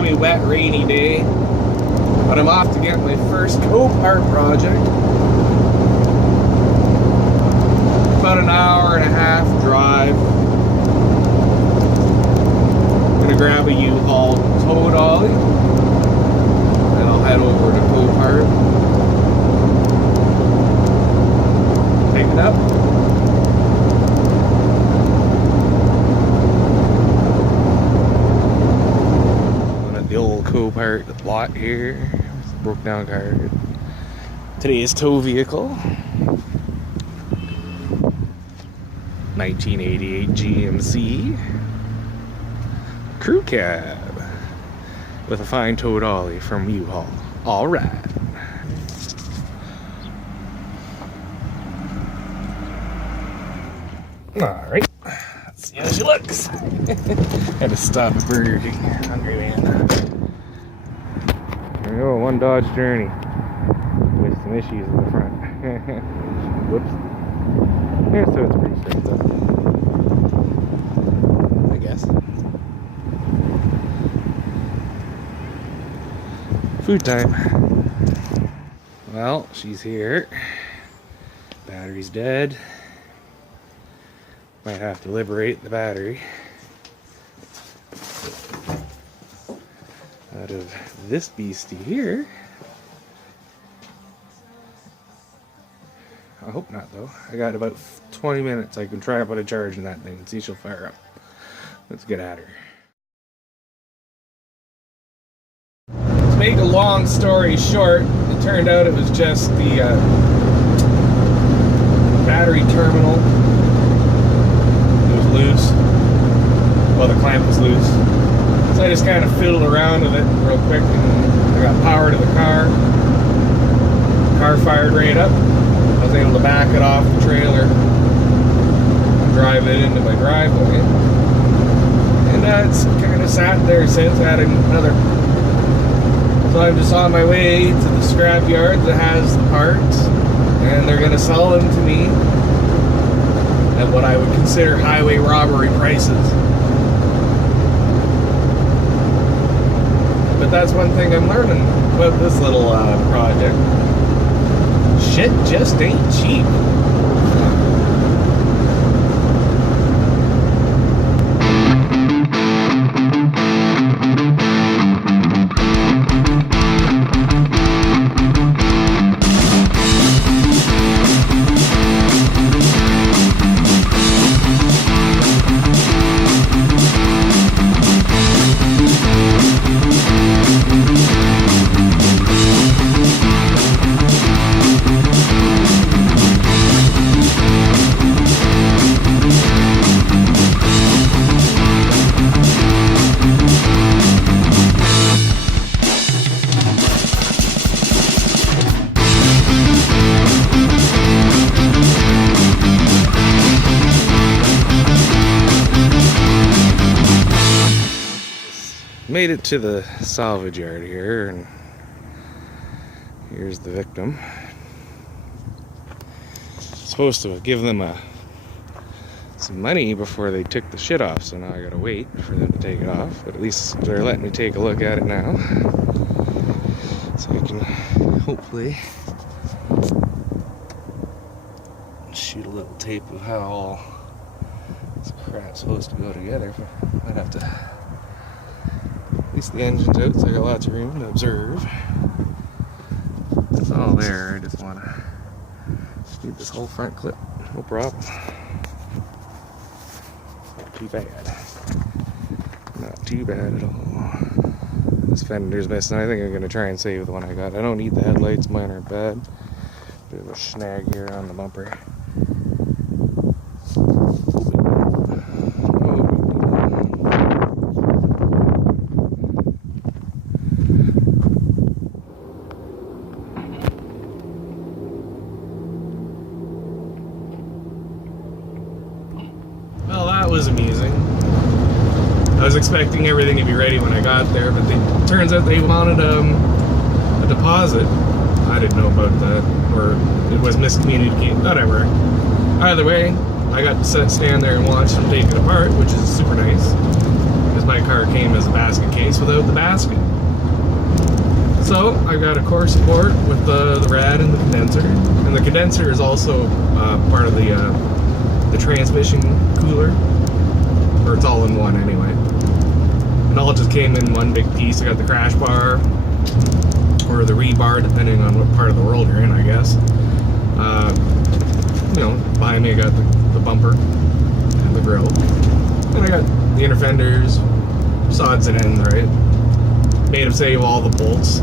crummy, wet, rainy day. But I'm off to get my first Copart project. About an hour and a half drive. I'm gonna grab a U-Haul tow dolly. Then I'll head over to Copart. Pick it up. The old Copart lot here. Broke down car. Today's tow vehicle. 1988 GMC crew cab with a fine tow dolly from U-Haul. All right. All right. Let's see how she looks. Had to stop at Burger King. Hungry man. There we go, one Dodge Journey with some issues in the front. Whoops. Yeah, so it's pretty straight though, I guess. Food time. Well, she's here. Battery's dead. Might have to liberate the battery out of this beastie here. I hope not though. I got about 20 minutes. I can try to put a charge in that thing and see if she'll fire up. Let's get at her. To make a long story short, it turned out it was just the battery terminal. It was loose. Well, the clamp was loose. So I just kind of fiddled around with it real quick and I got power to the car. The car fired right up. I was able to back it off the trailer and drive it into my driveway. And it's kind of sat there since. I had another. So I'm just on my way to the scrap yard that has the parts, and they're going to sell them to me at what I would consider highway robbery prices. But that's one thing I'm learning about this little project. Shit just ain't cheap. Made it to the salvage yard here, and here's the victim. Supposed to give them some money before they took the shit off, so now I gotta wait for them to take it off, but at least they're letting me take a look at it now, so I can hopefully shoot a little tape of how all this crap's supposed to go together. I'd have to. At least the engine's out, so I got lots of room to observe. It's all there, I just want to need this whole front clip. No problem. Not too bad. Not too bad at all. This fender's missing. I think I'm going to try and save the one I got. I don't need the headlights, mine aren't bad. Bit of a snag here on the bumper. Was amusing. I was expecting everything to be ready when I got there, but it turns out they wanted a deposit. I didn't know about that, or it was miscommunicated, whatever. Either way, I got to stand there and watch them take it apart, which is super nice, because my car came as a basket case without the basket. So I got a core support with the rad and the condenser, and the condenser is also part of the transmission cooler, or it's all in one anyway. It all just came in one big piece. I got the crash bar, or the rebar, depending on what part of the world you're in, I guess. You know, behind me I got the bumper and the grill. And I got the inner fenders, just odds and ends, right? Made him save all the bolts.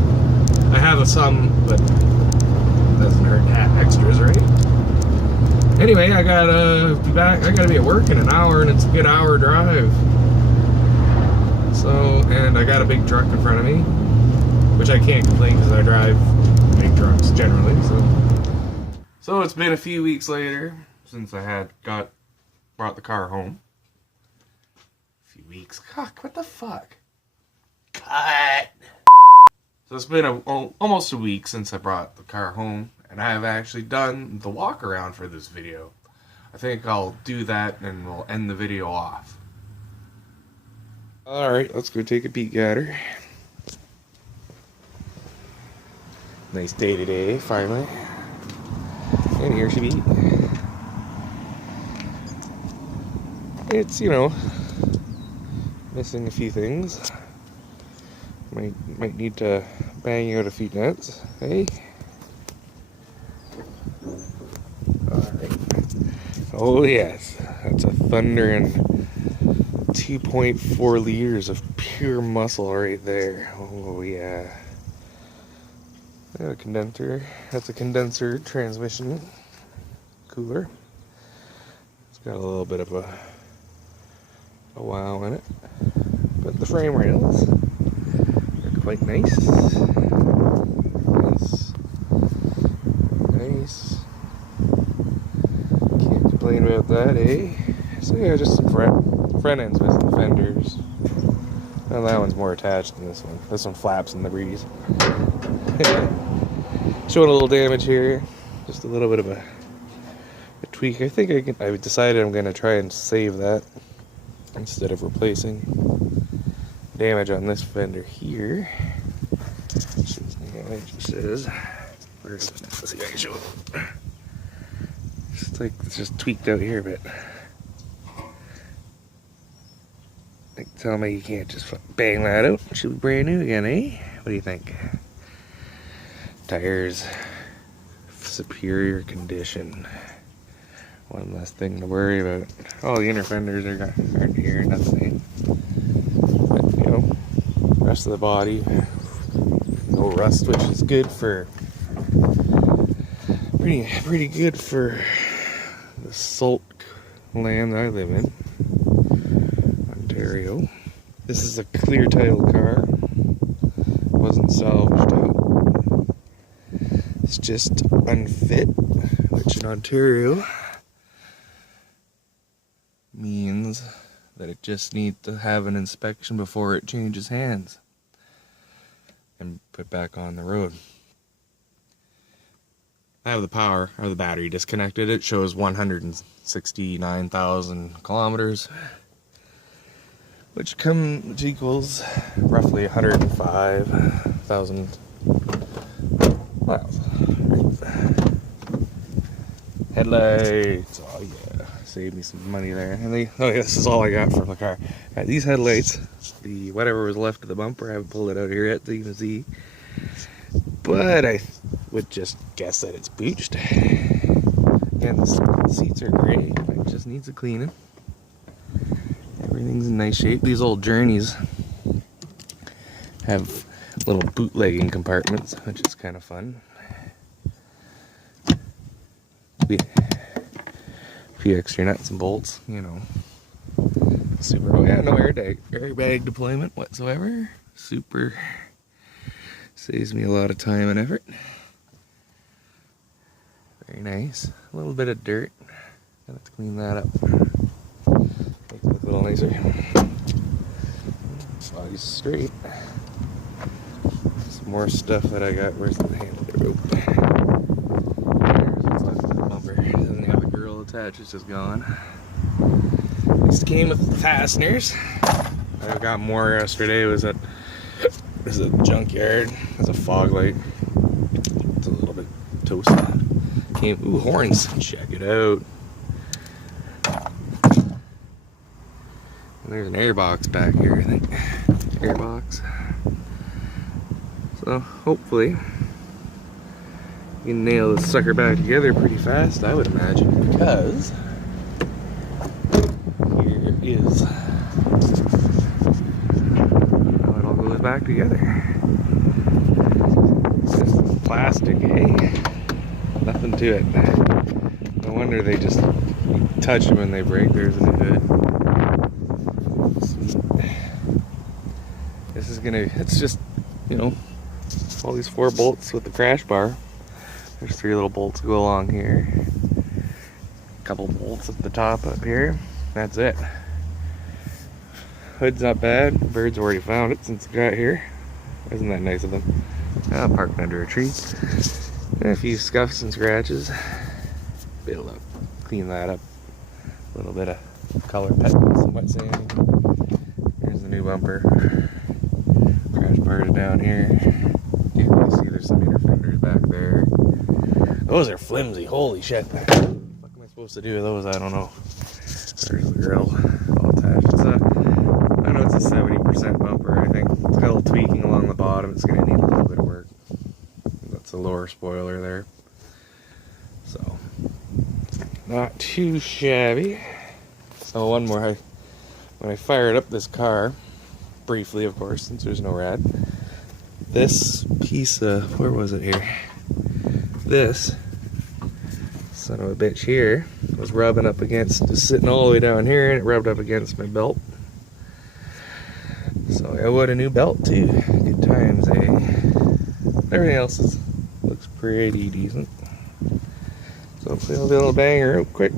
I have some, but it doesn't hurt to have extras, right? Anyway, I gotta be back. I gotta be at work in an hour, and it's a good hour drive. So, and I got a big truck in front of me, which I can't complain because I drive big trucks generally. So it's been a few weeks later since I had brought the car home. A few weeks. God, what the fuck? Cut. So it's been almost a week since I brought the car home, and I have actually done the walk around for this video. I think I'll do that and we'll end the video off. Alright, let's go take a peek at her. Nice day today, finally. And here she be. It's, you know, missing a few things. Might need to bang out a few nuts, hey? Alright. Oh yes, that's a thundering 2.4 liters of pure muscle right there. Oh yeah. A condenser. That's a condenser transmission cooler. It's got a little bit of a wow in it, but the frame rails are quite nice. Nice. Can't complain about that, eh? So yeah, just some front ends missing the fenders. Well, that one's more attached than this one. This one flaps in the breeze. Showing a little damage here, just a little bit of a tweak. I think I've decided I'm gonna try and save that instead of replacing. Damage on this fender here. It just says, where is it? Let's see if I can show it. It's just tweaked out here a bit. Like, tell me you can't just bang that out. It should be brand new again, eh? What do you think? Tires, superior condition. One less thing to worry about. All the inner fenders aren't here, nothing. But, you know, rest of the body, no rust, which is good for pretty good for the salt land I live in, Ontario. This is a clear title car. Wasn't salvaged out. It's just unfit, which in Ontario means that it just needs to have an inspection before it changes hands and put back on the road. I have the power or the battery disconnected. It shows 169,000 kilometers, which equals roughly 105,000 miles. Headlights. Oh yeah, saved me some money there. And this is all I got from the car. These headlights, the whatever was left of the bumper, I haven't pulled it out here yet to even see. But I would just guess that it's booched. Again, the seats are great. It just needs a cleaning. Everything's in nice shape. These old Journeys have little bootlegging compartments, which is kind of fun. A few extra nuts and bolts, you know. Super. Oh yeah, no airbag deployment whatsoever. Super. Saves me a lot of time and effort. Very nice. A little bit of dirt. Gotta have to clean that up. Make it look a little nicer. Body's straight. Some more stuff that I got. Where's the handle rope? There's what's left of the bumper. Doesn't have a grill attached, it's just gone. This came with fasteners. I got more yesterday. It was at a junkyard. It's a fog light. It's a little bit toasty. Ooh, horns. Check it out. And there's an airbox back here, I think. Airbox. So hopefully you can nail this sucker back together pretty fast, I would imagine, because here is how it all goes back together. Just plastic, eh? Nothing to it. No wonder they just touch them and they break. There's a new hood. This is gonna, it's just, you know, all these 4 bolts with the crash bar. There's 3 little bolts go along here. A couple bolts at the top up here. That's it. Hood's not bad. Bird's already found it since it got here. Isn't that nice of them? Parked under a tree. And a few scuffs and scratches. Be able to clean that up. A little bit of color pet with some wet sand. Here's the new bumper. Crash bar is down here. Can't really see, there's some inner fenders back there. Those are flimsy, holy shit. What am I supposed to do with those? I don't know. There's the grill all attached. I know it's a 70% bumper, I think. It's got a little tweaking along the bottom. It's going to need a little bit of work. That's a lower spoiler there. So, not too shabby. Oh, one more. When I fired up this car, briefly of course, since there's no rad, this piece of, where was it here? This son of a bitch here was rubbing up against, just sitting all the way down here, and it rubbed up against my belt. So I would a new belt too. Good times, eh? Everything else looks pretty decent. So hopefully I'll be able to bang her out quick.